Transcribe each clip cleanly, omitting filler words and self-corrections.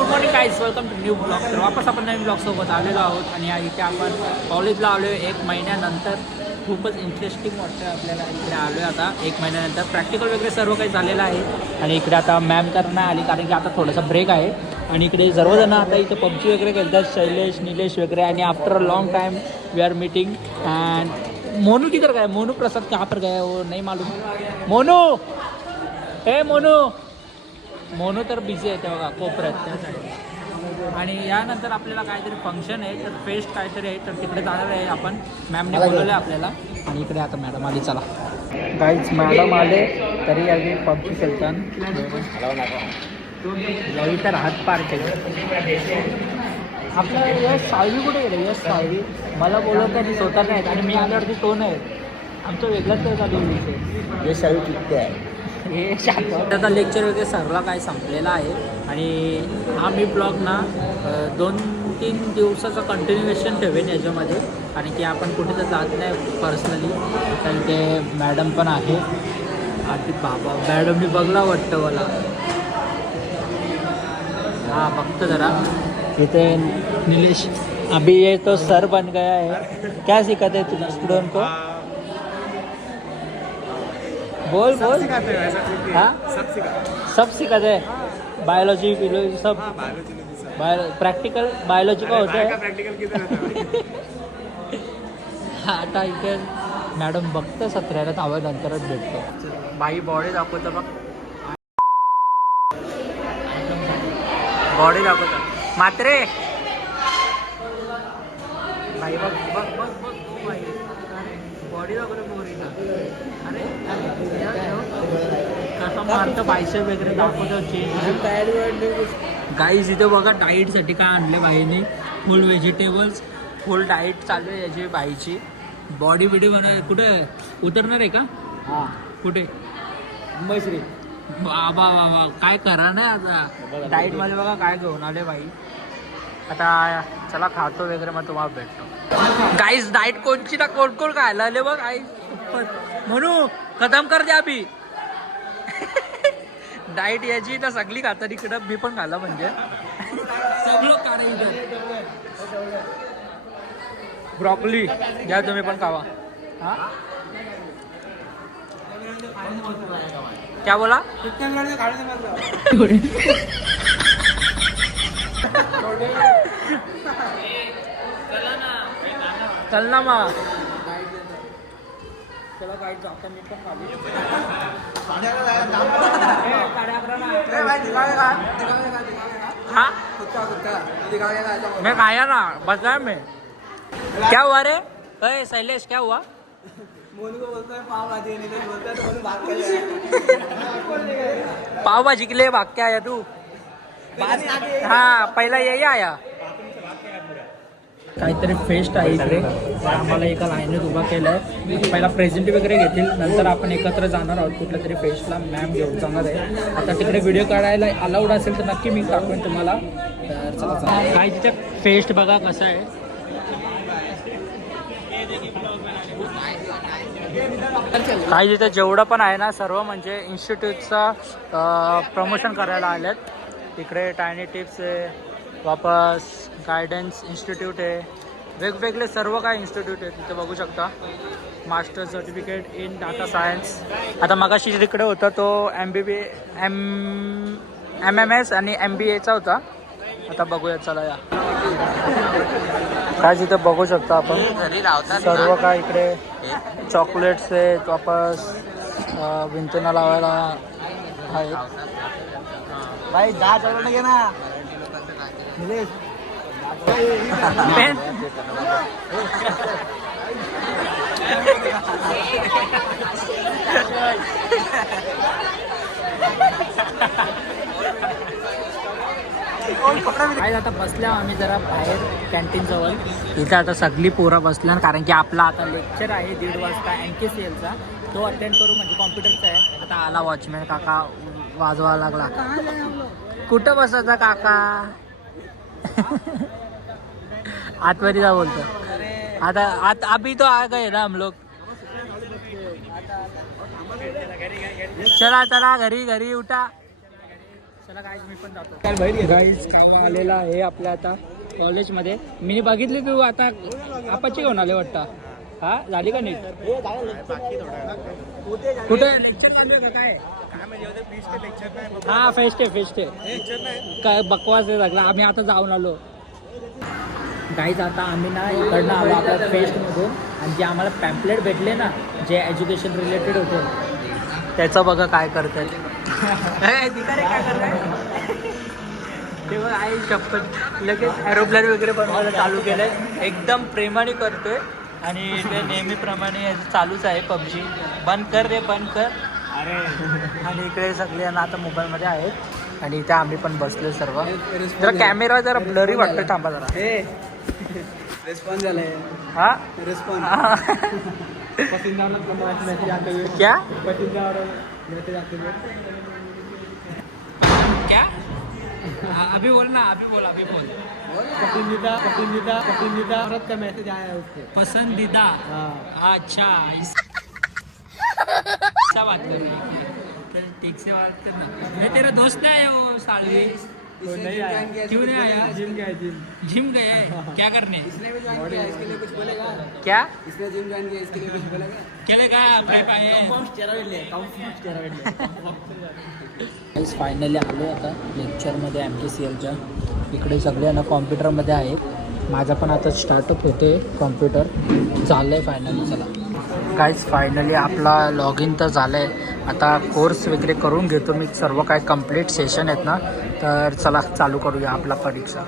Good morning guys, welcome to new blog. तर वापस आपण नवीन ब्लॉग सोबत आलेलो आहोत आणि इथे आपण कॉलेजला आलो आहे 1 महिन्यानंतर. खूपच इंटरेस्टिंग वाटतं आपल्याला. इकडे आलो आहे आता 1 महिन्यानंतर. प्रॅक्टिकल वगैरे सर्व काही झालेलं आहे आणि इकडे आता मॅम तर नाही आली कारण की आता थोडासा ब्रेक आहे. आणि इकडे सर्वजण आता इथे पबजी वगैरे खेळतात, शैलेश निलेश वगैरे. आणि after a long time we are meeting. And Monu किधर गया? मोनू प्रसाद कहाँ पर गया वो नहीं मालूम. मोनू, हे मोनू तर बिझी आहे ते बघा कोपऱ्यात त्यासाठी. आणि यानंतर आपल्याला काहीतरी फंक्शन आहे, तर फेस्ट काहीतरी आहे, तर तिकडे जाणार आहे आपण. मॅमने बोलवलं आहे आपल्याला. आणि इकडे आता मॅडम आली. चला गाईज, मॅडम आले तरी आधी पबजी खेळतात. तर हात पार केले. आपला यश साळवी कुठे गेलं? यश साळवी मला बोलवत आणि स्वतः नाहीत आणि मी आल्यावरती तो नाही. आमचं वेगळंच काय चालू विषय. यश साळवी चुकते आहे हे शांत. आता लेक्चर वगैरे सर्वला काय संपलेला आहे आणि हा मी ब्लॉग ना 2-3 दिवसाचं कंटिन्युएशन ठेवेन याच्यामध्ये. आणि की आपण कुठे तर जात नाही पर्सनली. तर ते मॅडम पण आहे. आधी बाबा मॅडमनी बघला वाटतं मला. हाँ बघतो जरा. इथे नीलेश अभी ये तो सर बन गया है. क्या सिखाते है तुझे स्टूडेंट को? बोल बोल. हाँ सब सिखाते हैं. बायोलॉजी फिलोजी सब. प्रॅक्टिकल बायोलॉजी का होतं आहे. आता इथे मॅडम बघतं 17ला तावं नंतरच भेटतो. बाई बॉडी दाखवतं बघ. बॉडी दाखवतं मात्रे. बाई बघ बघ बघ बघ बाई बॉडी दाखवतं पोरीला. अरे कसं मारतं बायसेप वगैरे दाखवतं. चेंज गाईज इथे बघा डाईटसाठी काय आणले बाईने. फुल व्हेजिटेबल्स, फुल डाईट चालू आहे याची बाईची. बॉडी बिडी कुठे उतरणार आहे का? हां कुठे? मैश्री. बाबा बाबा काय करा नाही आता डाईटमध्ये. बघा काय घेऊन आले बाई. आता चला खातो वगैरे मग तुम्हाला भेटतो. गाईज डाईट कोणची ना कोण कोण खायला आले बघ. आई म्हणू खतम कर द्या अभि. डाईट याची तर सगळी खातात इकडं. मी पण खाल्ला म्हणजे सगळं काढा इकडं. ब्रॉकली घ्या तुम्ही पण खावा. हा क्या बोला? चल ना मग. चला गाईड जाता मी पण खाली. हाँ मैं खाया ना बताया मैं. क्या हुआ रे? अरे शैलेश क्या हुआ? मोनू को बोलता है पाव भाजी नहीं बोलता तो मोनू भाग गया. पाव भाजी के लिए भाग के आया तू? हाँ पहिला यही आया. काहीतरी फेस्ट आहे इकडे. आम्हाला एका लाईनीत उभा केलं आहे. पहिला प्रेझेंट वगैरे घेतील, नंतर आपण एकत्र जाणार आहोत कुठल्या तरी फेस्टला. मॅम घेऊन जाणार आहे. आता तिकडे व्हिडिओ काढायला अलाउड असेल तर नक्की मी दाखवेन तुम्हाला. तर चला काही तिथे फेस्ट बघा कसं आहे. काही तिथे जेवढं पण आहे ना सर्व म्हणजे इन्स्टिट्यूटचा प्रमोशन करायला आलेत. इकडे टायनी टिप्स आहे, वापस गायडन्स इन्स्टिट्यूट आहे, वेगवेगळे सर्व काय इन्स्टिट्यूट आहे तिथे बघू शकता. Master certificate in data science. आता मगाशी तिकडे होता तो MMS आणि MBAचा होता. आता बघूया चला या. काय तिथे बघू शकता आपण सर्व काय. इकडे चॉकलेट्स आहेत, वापस भिंतींना लावायला आहेत. भाई 10 चॉकलेट घे ना. पेन काय. आता बसल्या आम्ही जरा बाहेर कॅन्टीन जवळ. इथे आता सगळी पोरं बसल्या कारण की आपला आता लेक्चर आहे 1:30 वाजता NKCLचा. तो अटेंड करू म्हणजे कॉम्प्युटरचा आहे. आता आला वॉचमॅन काका वाजवा लागला. कुठं बसायचा काका? आतमध्ये जा बोलतो. आता अभी तो आ गए ना हम लोग. चला चला घरी घरी उठा. चला गाईज मी पण जातो. गाईज काय आलेला आहे आपल्या आता कॉलेजमध्ये. मी बघितली तू आता आपाची घेऊन आले वाटतं. हा झाली का नीट? कुठे काय? हा फेस्ट आहे काय बकवास आहे सगळं. आम्ही आता जाऊन आलो. गाईज आता आम्ही ना इकडनं आलो आपल्या फेस्टमधून आणि जे आम्हाला पॅम्पलेट भेटले ना जे एज्युकेशन रिलेटेड होते त्याचं बघा काय करतात. काय करताय तेव्हा आई शपथ लगेच एरोप्लेन वगैरे बनवायला चालू केलंय. एकदम प्रेमाने करतोय आणि ते नेहमीप्रमाणे चालूच आहे. पबजी बंद कर रे बंद कर. अरे आणि इकडे सगळे आता मोबाईलमध्ये आहेत आणि इथे आम्ही पण बसलो सर्व. जरा कॅमेरा जरा ब्लरी वाटतोय. थांबा जरा. रिस्पॉन्स झालाय. हा रिस्पॉन्स क्या क्या अभी बोल ना अभी बोल. पसंदीदा औरत का मैसेज आया है उसके. पसंदीदा. अच्छा ऐसा बात कर रही है. ठीक से बात करना. मैं तेरा दोस्त है वो सालवी. वो नहीं आया. क्यों नहीं आया? जिम गया जिम गए क्या करने? इसने भी ज्वाइन किया इसके लिए कुछ बोलेगा. क्या इसने जिम ज्वाइन किया इसके लिए कुछ बोलेगा. केलेगा प्रेप आहे. फायनली आलो आता लेक्चरमध्ये MKCLच्या. इकडे सगळे ना कॉम्प्युटरमध्ये आहेत. माझा पण आता स्टार्टअप होते कॉम्प्युटर झालं आहे फायनली. चला गाईज फायनली आपला लॉग इन तर झालं आहे. आता कोर्स वगैरे करून घेतो मी. सर्व काय कंप्लीट सेशन आहेत ना तर चला चालू करूया आपला परीक्षा.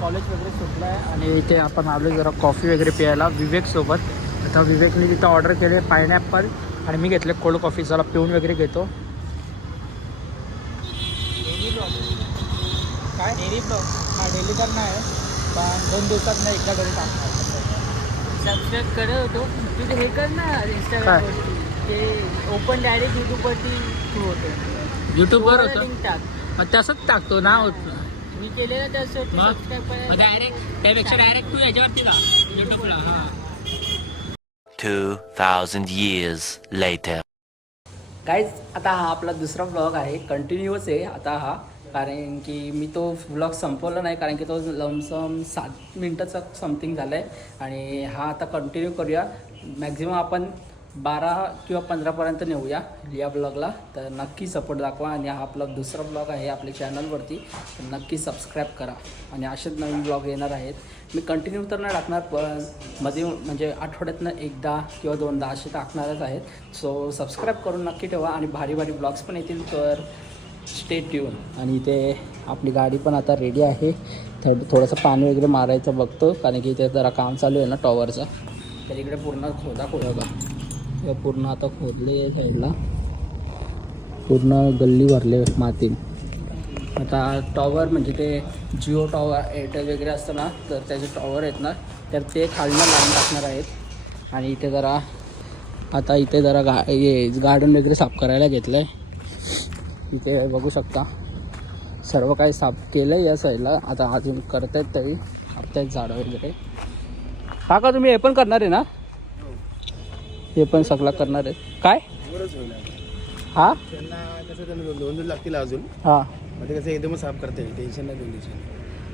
कॉलेज वगैरे सुटलं आहे आणि इथे आपण आलो जरा कॉफी वगैरे प्यायला विवेकसोबत. आता विवेकने तिथं ऑर्डर केले पायनॅपल आणि मी घेतले कोल्ड कॉफी. चला पिऊन वगैरे घेतो. काय डेली ब्लॉग? हा डेली तर नाही पण 2 दिवसात नाही एकदा घरी टाकणार. सबस्क्राईब करत होतो. तुझे हे कर ना इंस्टाग्रामवरती ते ओपन डायरेक्ट यूट्यूबवरती थ्रू होतो. यूट्यूबवर लिंक होतं टाक. मग तसंच टाकतो ना होत मी केलेलं त्यासाठी मग सबस्क्राईब करायला. डायरेक्ट त्यापेक्षा डायरेक्ट तू याच्यावरती जा यूट्यूबला. हां 2000 years later. गाईज आता हा आपला दुसरा व्लॉग आहे. कंटिन्यूअस आहे आता हा. कारण की मी तो व्लॉग संपवला नाही कारण की तो लमसम 7 मिनटाचा समथिंग झाला आहे. आणि हा आता कंटिन्यू करूया. मॅक्झिमम आपण 12 किंवा 15पर्यंत नेऊया या ब्लॉगला. तर नक्की सपोर्ट दाखवा. आणि हा आपला दुसरा ब्लॉग आहे आपल्या चॅनलवरती. तर नक्की सबस्क्राईब करा. आणि असेच नवीन ब्लॉग येणार आहेत. मी कंटिन्यू तर नाही टाकणार पण मध्ये म्हणजे आठवड्यातनं एकदा किंवा 2दा असे टाकणारच आहेत. सो सबस्क्राईब करून नक्की ठेवा. आणि भारी भारी ब्लॉग्स पण येतील तर स्टे ट्यून. आणि इथे आपली गाडी पण आता रेडी आहे. थोडंसं पाणी वगैरे मारायचं बघतो कारण की इथे जरा काम चालू आहे ना टॉवरचं. तर इकडे पूर्ण खोदा बा पूर्ण आता खोदले साईडला. पूर्ण गल्ली भरले माती. आता टॉवर म्हणजे ते जिओ टॉवर एअरटेल वगैरे असतं ना तर त्याचे टॉवर आहेत ना तर ते खालनं लावून टाकणार आहेत. आणि इथे जरा आता इथे जरा गार्डन वगैरे साफ करायला घेतलं आहे. इथे बघू शकता सर्व काही साफ केलं आहे या साईडला. आता अजून करत आहेत तरी कापतायत झाडं वगैरे. काका तुम्ही हे पण करणार आहे ना? हे पण सगळं करणार आहे काय? हां त्यांना कसं त्यांना 2 दिवस लागतील अजून. हां म्हणजे कसं एकदमच साफ करता येईल. टेन्शन नाही 2 दिवसांनी.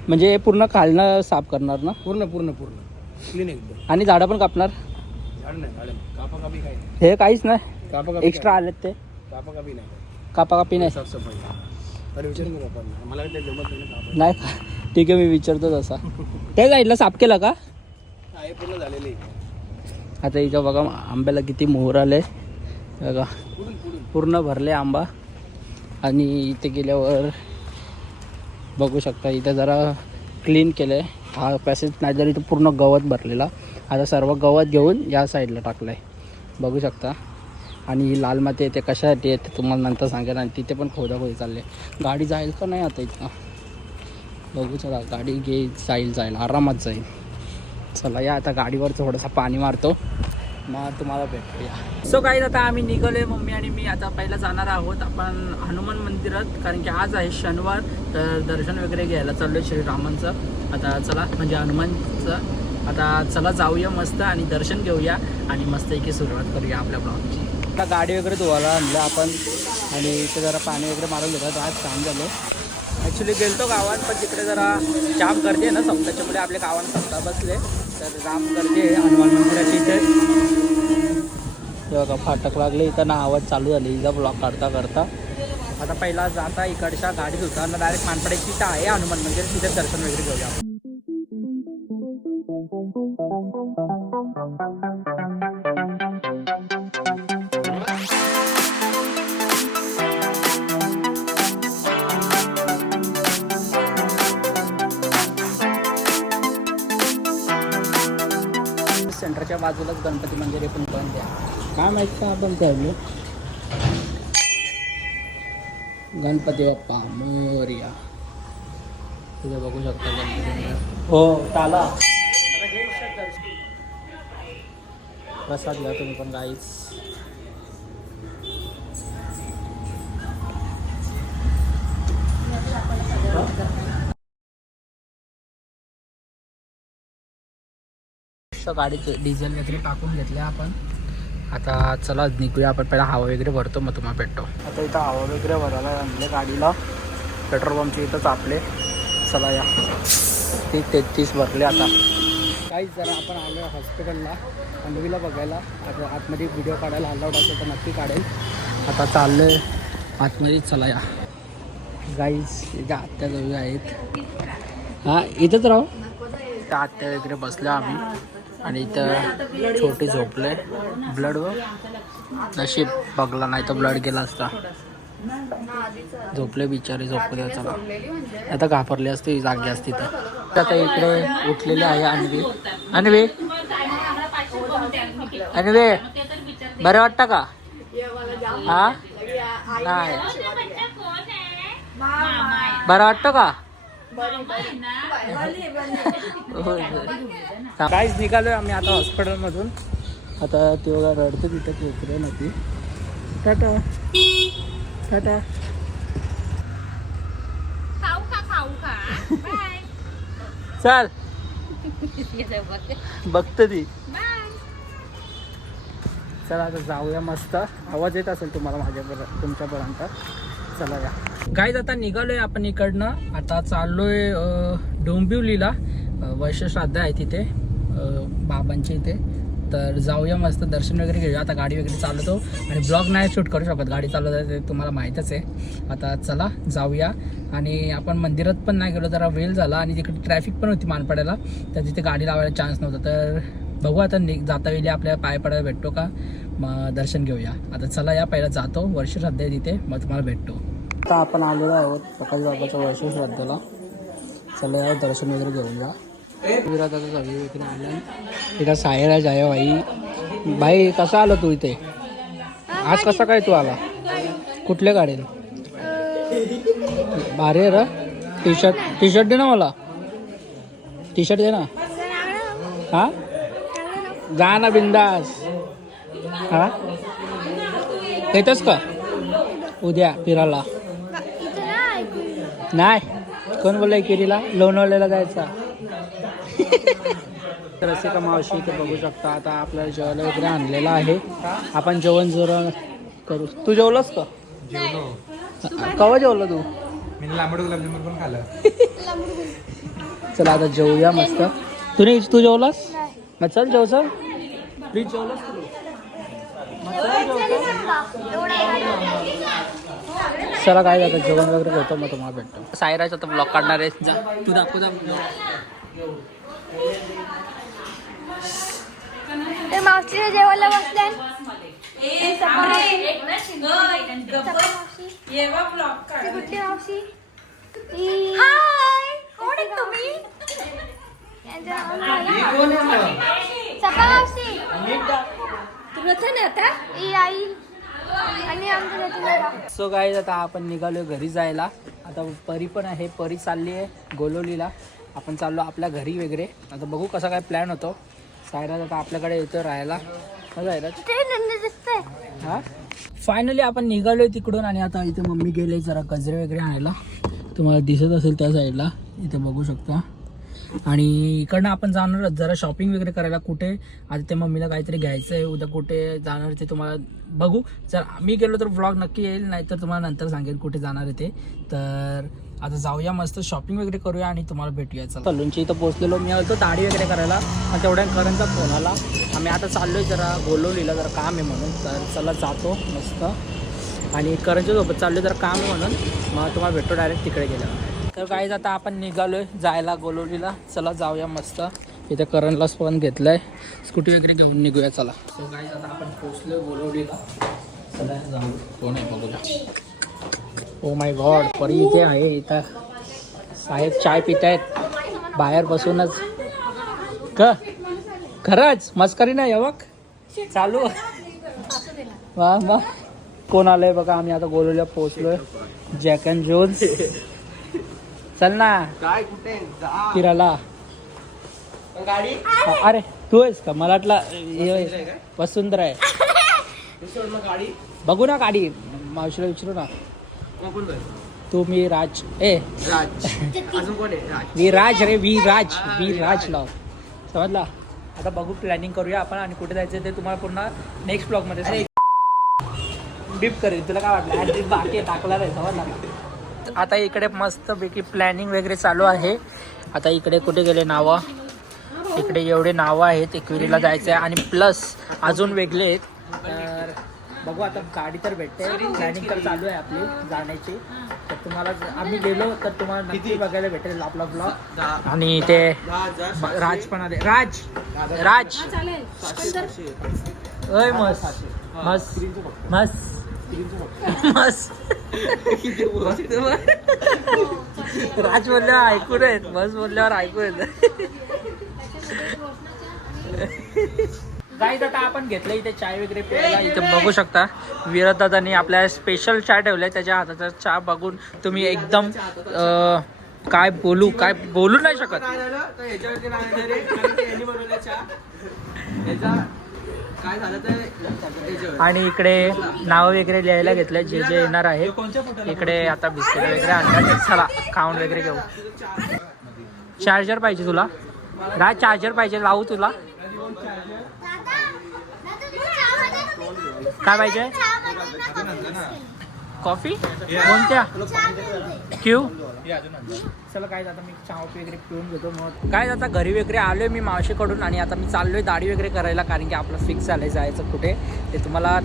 म्हणजे पूर्ण खालनं साफ करणार ना? पूर्ण क्लीन एकदम. आणि झाडं पण कापणार? झाड नाही कापाकापी काय हे काहीच नाही कापाकापी एक्स्ट्रा आलेत ते. कापाकापी नाही कापाकापी नाही साफसफाई तर विचारून घेऊ आपण. मला ते जमत नाही. नाही का? ठीक आहे मी विचारतो तसा. त्या साईडला साफ केला का? आहे पूर्ण झालेले. आता इथं बघा आंब्याला किती मोहर आले बघा. पूर्ण भरले आंबा. आणि इथे गेल्यावर बघू शकता इथं जरा क्लीन केलं आहे. हा पॅसेज नाही जर इथं पूर्ण गवत भरलेला. आता सर्व गवत घेऊन या साईडला टाकलं आहे बघू शकता. आणि ही लाल माती येते कशासाठी येते तुम्हाला नंतर सांगेल. आणि तिथे पण खोदाखोदी चालले. गाडी जाईल का नाही आता इथं बघू. चला गाडी जाईल आरामात जाईल. चला या आता गाडीवर थोडंसं पाणी मारतो मग तुम्हाला भेटूया. सो काही आता आम्ही निघालोय, मम्मी आणि मी. आता पहिला जाणार आहोत आपण हनुमान मंदिरात, कारण की आज आहे शनिवार, तर दर्शन वगैरे घ्यायला चाललोय श्रीरामांचं. आता चला, म्हणजे हनुमानचं. आता चला जाऊया मस्त आणि दर्शन घेऊया आणि मस्त इथे सुरुवात करूया आपल्या ब्लॉगची. आता गाडी वगैरे धुवायला आणलं आपण आणि इथे जरा पाणी वगैरे मारून घेतात. आज काम झालं. ॲक्च्युली गेलतो गावात, पण तिकडे जरा जाम गर्दी आहे ना सप्ताच्यामुळे आपल्या गावात सप्ता बसले, तर जाम गर्दी आहे हनुमान मंदिराची इथे. बघा फाटक लागले, इथं ना आवाज चालू झाली इथं ब्लॉग करता करता. आता पहिला जाता इकडच्या गाडीत होता ना, डायरेक्ट मानपड्याची इथं आहे हनुमान मंदिर, तिथे दर्शन वगैरे घेऊया आपण. सेंटरच्या बाजूलाच गणपती मंदिर पण बंद आहे. काय माहित का आपण ठेवलो. गणपती बाप्पा मोरया, तुझं बघू शकता गणपती मंदिर. हो चाला, प्रसाद घ्या तुम्ही पण गाईच. गाडीत डिझेल वगैरे टाकून घेतले आपण. आता चला निघूया आपण. पहिला हवा वगैरे भरतो, मग तुम्हाला भेटतो. आता इथं हवा वगैरे भरायला आणले गाडीला. पेट्रोल पंपचे इथंच आपले. चला या. 33 भरले. आता काहीच जरा आपण आलो हॉस्पिटलला अंडवीला बघायला. आता आतमध्ये व्हिडिओ काढायला अलाउड असेल तर नक्की काढेल. आता चाललो आहे आतमध्ये. चला या गाईज. इथे आत्या जवळ आहेत. हां इथंच राहू. त्या आत्या वगैरे बसल्या आम्ही आणि इथं छोटे झोपले. ब्लड व नशीब बघला, नाही तर ब्लड गेला असता. झोपले बिचारे, झोपू द्या. चला आता घाबरले असते, जागी असती तर. आता इकडे उठलेले आहे अन्वी. अन्वी अन्वी बरं वाटतं का? हा नाही बरं वाटतं का? काहीच निघालोय आम्ही आता हॉस्पिटलमधून. आता ती बघा रडते तिथं, खेचरे नव्हती. टाटा टाटा. चल बघते ती. चला आता जाऊया मस्त. आवाज येत असेल तुम्हाला माझ्यापर्यंत, तुमच्यापर्यंत. चला या गाईज. आता निघालोय आपण इकडनं. आता चाललोय डोंबिवलीला. वैश्यश्राद्ध आहे तिथे बाबांच्या इथे, तर जाऊया मस्त. दर्शन वगैरे घेऊया. आता गाडी वगैरे चालवतो आणि ब्लॉग नाही शूट करू शकत, गाडी चालवत ते तुम्हाला माहीतच आहे. आता चला जाऊया. आणि आपण मंदिरात पण नाही गेलो, जरा वेळ झाला आणि तिकडे ट्रॅफिक पण होती मानपाड्याला, तर तिथे गाडी लावायला चान्स नव्हता. तर बघू आता जाता वेळी आपल्याला पाय पडायला भेटतो का, मग दर्शन घेऊया. आता चला या, पहिला जातो वर्षश्राद्ध आहे तिथे, मग तुम्हाला भेटतो. आता आपण आलेलो आहोत सकाळी बाबाच्या वर्षश्राद्धाला. चला या दर्शन वगैरे घेऊया. विराट आता सगळी इकडे आल्या. इथं सायराज आहे भाई. भाई कसा आला तू इथे आज? कसा काय तू आला? कुठले काढेल? भारी आहे रा. टी शर्ट दे ना मला. टी शर्ट दे ना. हा जा ना बिंदास. हा येतच का उद्या फिरायला? नाही कोण बोललाय केरीला? लोणावळ्याला जायचा. तर असे का मावशी इथे बघू शकता. आता आपल्याला जेवायला वगैरे आणलेलं आहे. आपण जेवण जरा करू. तू जेवलास का? केव्हा जेवला तू? मी लांबड गुलाबजामुन पण खाल्लं. चला आता जेवूया मस्त. तू जेवलास? मग चल जेव. चल प्लीज. जेवलास तू? चला काय जातं जेवण वगैरे करतो, मग तुम्हाला भेटतो. सायराचा तर ब्लॉग काढणार आहे. जा तू दाखव. मावशीच्या जेवायला बसल्या. कुठली मावशी? हाय, कोण आहे तुम्ही? सपा मावशी. ही आई आणि आमच्या. सो गाईज आता आपण निघालो घरी जायला. आता परी पण आहे. परी चालली आहे गोलोलीला. आपण चाललो आपल्या घरी वगैरे. आता बघू कसा काय प्लॅन होतो. सायराज आता आपल्याकडे येतो राहायला. कसं आहे राज? ते नंदी दिसतंय. हा फायनली आपण निघालोय तिकडून आणि आता इथे मम्मी गेले जरा गजरे वगैरे आणायला. तुम्हाला दिसत असेल त्या साईडला इथे बघू शकता. आणि इकडनं आपण जाणार जरा शॉपिंग वगैरे करायला. कुठे आता ते मम्मीला काहीतरी घ्यायचं आहे. उद्या कुठे जाणार ते तुम्हाला बघू. जर मी गेलो तर व्लॉग नक्की येईल, नाहीतर तुम्हाला नंतर सांगेल कुठे जाणार आहे ते. तर आता जाऊया मस्त शॉपिंग वगैरे करूया आणि तुम्हाला भेटूया. चला सलूनची इथं पोहोचलेलो मी. आलो दाढी वगैरे करायला आणि तेवढ्या करणचा फोन आला. आम्ही आता चाललोय जरा गोलवलीला, जरा काम आहे म्हणून. तर चला जातो मस्त. आणि करणच्या सोबत चाललोय जरा काम आहे म्हणून. मग तुम्हाला भेटतो डायरेक्ट तिकडे गेल्यावर. तर काहीच आता आपण निघालोय जायला गोलवलीला. चला जाऊया मस्त. इथे करणलाच पण घेतलंय, स्कूटी वगैरे घेऊन निघूया. चला सो काहीच आता आपण पोहोचलोय गोलवलीला. चला जाऊ. कोण आहे बघूया. ओ माय गॉड, परी इथे आहे. इथं साहेब चाय पित आहेत बाहेर बसूनच. खरंच मस्करी नाही बघ चालू. वा वा कोण आलंय बघा. आम्ही आता गोलवलीला पोहोचलोय. Jack and Jones. चल ना काय कुठे फिरायला. गाडी अरे तू आहेस का? मला वाटलं वसुंधरा आहे. गाडी बघू ना गाडी. मावशीला विचारू ना. तू मी राज. राज अजून कोण आहे? राज. विराज रे विराज. विराज लाव समजला. आता बघू प्लॅनिंग करूया आपण आणि कुठे जायचं ते तुम्हाला पुन्हा नेक्स्ट ब्लॉग मध्ये सांगेन. डीप करेल. तुला काय वाटलं आज बाकी टाकला नाही समजला. आता इकडे मस्त पैकी प्लॅनिंग वगैरे चालू आहे. आता इकडे कुठे गेले नावं. इकडे एवढे नावं आहेत. एकविरीला जायचं आहे आणि प्लस अजून वेगळे आहेत. तर बघू आता गाडी तर भेटते. प्लॅनिंग तर चालू आहे आपली जाण्याची. तर तुम्हाला आम्ही गेलो तर तुम्हाला नक्की बघायला भेटेल आपला ब्लॉग. आणि ते राज पण आले. राज राज अय मस्त मस्त मस्त मस्त. राज बोलल्यावर ऐकून आहेत. मस्त बोलल्यावर ऐकू येत. गाईज आता आपण घेतलं इथे चाय वगैरे प्यायला. इथे बघू शकता विराज दादांनी आपल्या स्पेशल चाय ठेवलाय. त्याच्या हाताचा चहा बघून तुम्ही एकदम काय बोलू नाही शकत. आणि इकडे नाव वगैरे लिहायला घेतलंय जे जे येणार आहे. इकडे आता बिस्किट वगैरे आणतात. चला खाऊन वगैरे घेऊ. चार्जर पाहिजे तुला राज? चार्जर पाहिजे लावू तुला? काय पाहिजे? कॉफी कोणत्या? क्यू. चला काय आता मी चहा वगैरे पिऊन घेतो. मग काय आता घरी वगैरे आलोय मी मावशीकडून आणि आता मी चाललोय दाढी वगैरे करायला. कारण की आपलं फिक्स झालंय जायचं कुठे ते तुम्हाला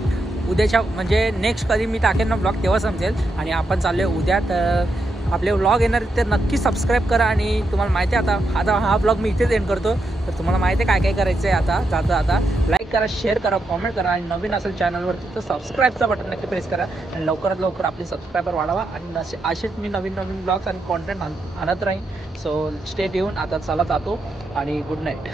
उद्याच्या म्हणजे नेक्स्ट कधी मी टाकेन ना ब्लॉग तेव्हा समजेल. आणि आपण चाललोय उद्या. तर आपले व्लॉग येणार ते नक्की सबस्क्राईब करा. आणि तुम्हाला माहिती आहे आता हा ब्लॉग मी इथेच एंड करतो. तर तुम्हाला माहिती आहे काय काय करायचं आहे. आता लाईक करा, शेअर करा, कॉमेंट करा. आणि नवीन असेल चॅनलवरती तर सबस्क्राईबचा बटन नक्की प्रेस करा. आणि लवकरात लवकर आपले सबस्क्रायबर वाढवा. आणि असेच मी नवीन ब्लॉग्स आणि कॉन्टेंट आणत राहीन. So stay tune. आता चला जातो आणि गुड नाईट.